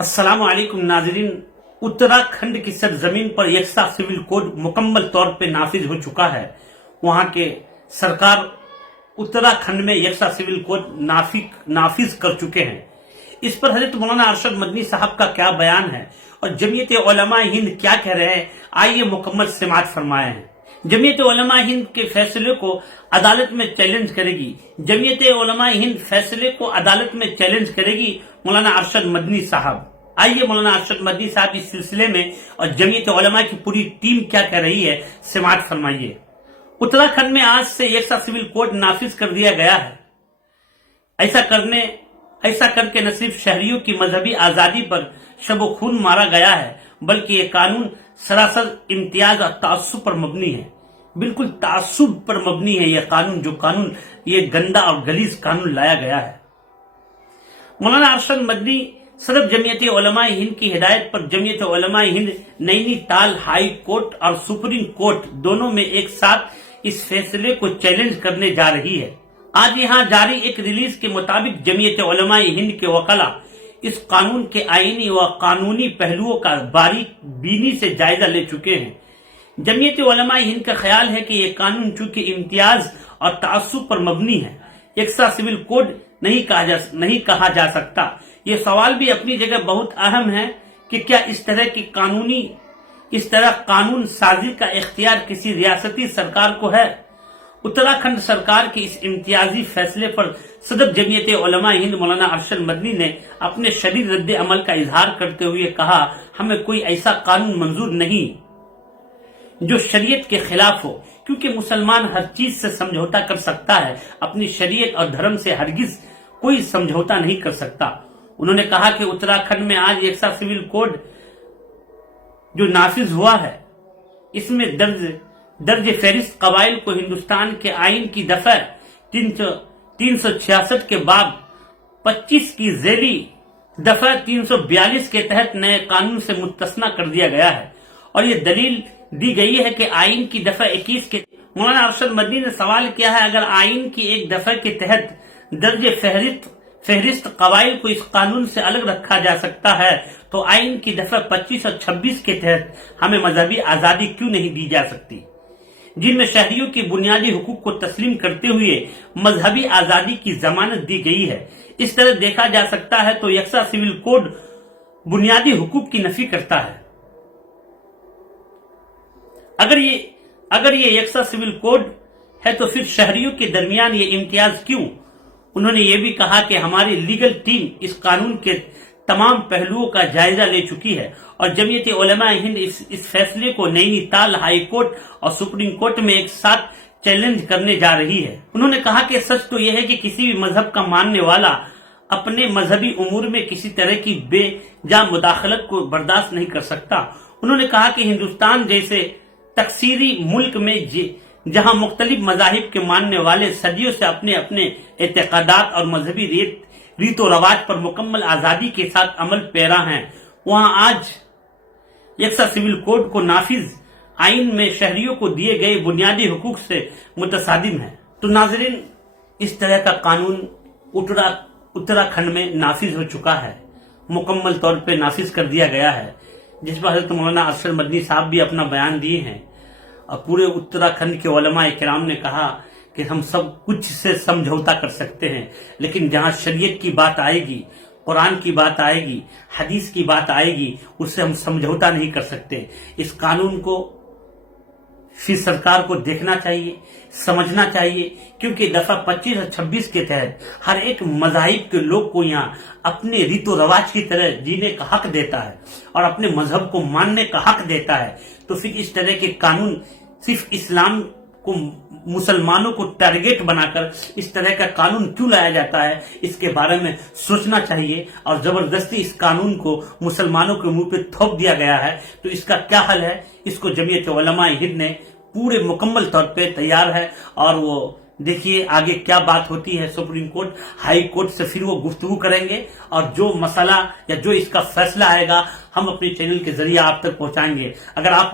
अस्सलाम वालेकुम नाजरीन। उत्तराखंड की सरजमीन पर यकसा सिविल कोड मुकम्मल तौर पे नाफिज हो चुका है। वहां के सरकार उत्तराखंड में यकसा सिविल कोड नाफिज कर चुके हैं। इस पर हजरत मौलाना अरशद मदनी साहब का क्या बयान है और जमीयत उलमा हिंद क्या कह रहे हैं, आइए मुकम्मल समाअत फरमाए हैं। जमीयत उलमा हिंद के फैसले को अदालत में चैलेंज करेगी। जमीयत उलमा हिंद फैसले को अदालत में चैलेंज करेगी मौलाना अरशद मदनी साहब। आइए मौलाना अरशद मदनी साहब इस सिलसिले में और जमीयत उलमा की पूरी टीम क्या कह रही है, समाअत फरमाइए। उत्तराखंड में आज से यकसा सिविल कोड नाफिज कर दिया गया है। ऐसा करके न सिर्फ शहरियों की मजहबी आजादी पर शब खून मारा गया है, बल्कि ये कानून सरासर इम्तियाज और तासुब पर मबनी है। बिल्कुल तासुब पर मबनी है यह कानून, ये गंदा और गलीज कानून लाया गया है। मौलाना अरशद मदनी सदर जमीयत उलमा हिंद की हिदायत पर जमीयत उलमा हिंद नैनीताल हाई कोर्ट और सुप्रीम कोर्ट दोनों में एक साथ इस फैसले को चैलेंज करने जा रही है। आज यहाँ जारी एक रिलीज के मुताबिक जमीयत उलमा हिंद के वकला इस कानून के आईनी व कानूनी पहलुओं का बारीक बीनी से जायजा ले चुके हैं। जमीयत उलमा हिंद का ख्याल है कि यह कानून चूंकि इम्तियाज और तासुब पर मबनी है, यकसा सिविल कोड नहीं कहा जा सकता। ये सवाल भी अपनी जगह बहुत अहम है कि क्या इस तरह कानून साजी का इख्तियार किसी रियासती सरकार को है। उत्तराखंड सरकार के इस इम्तियाजी फैसले पर सदर जमीयत उलमा हिंद मौलाना अरशद मदनी ने अपने शदीद रद्द अमल का इजहार करते हुए कहा, हमें कोई ऐसा कानून मंजूर नहीं जो शरीयत के खिलाफ हो, क्योंकि मुसलमान हर चीज से समझौता कर सकता है, अपनी शरीयत और धर्म से हरगिज कोई समझौता नहीं कर सकता। उन्होंने कहा कि उत्तराखंड में आज यकसा सिविल कोड जो नाफिज हुआ है, इसमें दर्ज फहरिस्त कबाइल को हिंदुस्तान के आइन की दफा 366 के बाद 25 की झेली दफा 342 के तहत नए कानून से मुस्तस्ना कर दिया गया है और ये दलील दी गई है कि आइन की दफा 21 के। मौलाना अरशद मदनी ने सवाल किया है, अगर आइन की एक दफा के तहत दर्ज फहरिस्त कबाइल को इस कानून से अलग रखा जा सकता है, तो आइन की दफा 25 और 26 के तहत हमें मजहबी आजादी क्यों नहीं दी जा सकती, जिनमें शहरियों की बुनियादी हुकूक को तस्लीम करते हुए मजहबी आजादी की जमानत दी गई है। इस तरह देखा जा सकता है तो यकसा सिविल कोड बुनियादी हुकूक की नफी करता है। अगर ये यकसा सिविल कोड है तो फिर शहरियों के दरमियान ये इम्तियाज क्यों। उन्होंने ये भी कहा कि हमारी लीगल टीम इस कानून के तमाम पहलुओं का जायजा ले चुकी है और जमीयत उलमा हिंद इस फैसले को नैनीताल हाई कोर्ट और सुप्रीम कोर्ट में एक साथ चैलेंज करने जा रही है। उन्होंने कहा कि सच तो यह है कि किसी भी मजहब का मानने वाला अपने मजहबी उमूर में किसी तरह की बेजा मुदाखलत को बर्दाश्त नहीं कर सकता। उन्होंने कहा कि हिंदुस्तान जैसे तकसीरी मुल्क में जहां मुख्तलिफ मजाहिब के मानने वाले सदियों से अपने अपने एतकादात और मजहबी रीतो रवाज पर मुकम्मल आजादी के साथ अमल पैरा हैं, वहां आज यकसा सिविल कोड को नाफिज आइन में शहरियों को दिए गए बुनियादी हुकूक से मुतसादिम है। तो नाजरीन, इस तरह का कानून उत्तराखंड में नाफिज हो चुका है, मुकम्मल तौर पे नाफिज कर दिया गया है, जिस पर हजरत मौलाना अरशद मदनी साहब भी अपना बयान दिए हैं और पूरे उत्तराखंड के उलमा किराम ने कहा कि हम सब कुछ से समझौता कर सकते हैं, लेकिन जहां शरीयत की बात आएगी, कुरान की बात आएगी, हदीस की बात आएगी, उससे हम समझौता नहीं कर सकते। इस कानून को फिर सरकार को देखना चाहिए, समझना चाहिए, क्योंकि दफा 25 और 26 के तहत हर एक मजाहिब के लोग को यहाँ अपने रीतो रवाज की तरह जीने का हक देता है और अपने मजहब को मानने का हक देता है। तो फिर इस तरह के कानून सिर्फ इस्लाम को, मुसलमानों को टारगेट बनाकर इस तरह का कानून क्यों लाया जाता है, इसके बारे में सोचना चाहिए। और जबरदस्ती इस कानून को मुसलमानों के मुंह पे थोप दिया गया है, तो इसका क्या हल है, इसको जमीयत उलमा हिंद ने पूरे मुकम्मल तौर पे तैयार है। और वो देखिए आगे क्या बात होती है, सुप्रीम कोर्ट हाई कोर्ट से फिर वो गुफ्तगू करेंगे और जो मसला या जो इसका फैसला आएगा हम अपने चैनल के जरिए आप तक पहुंचाएंगे। अगर आप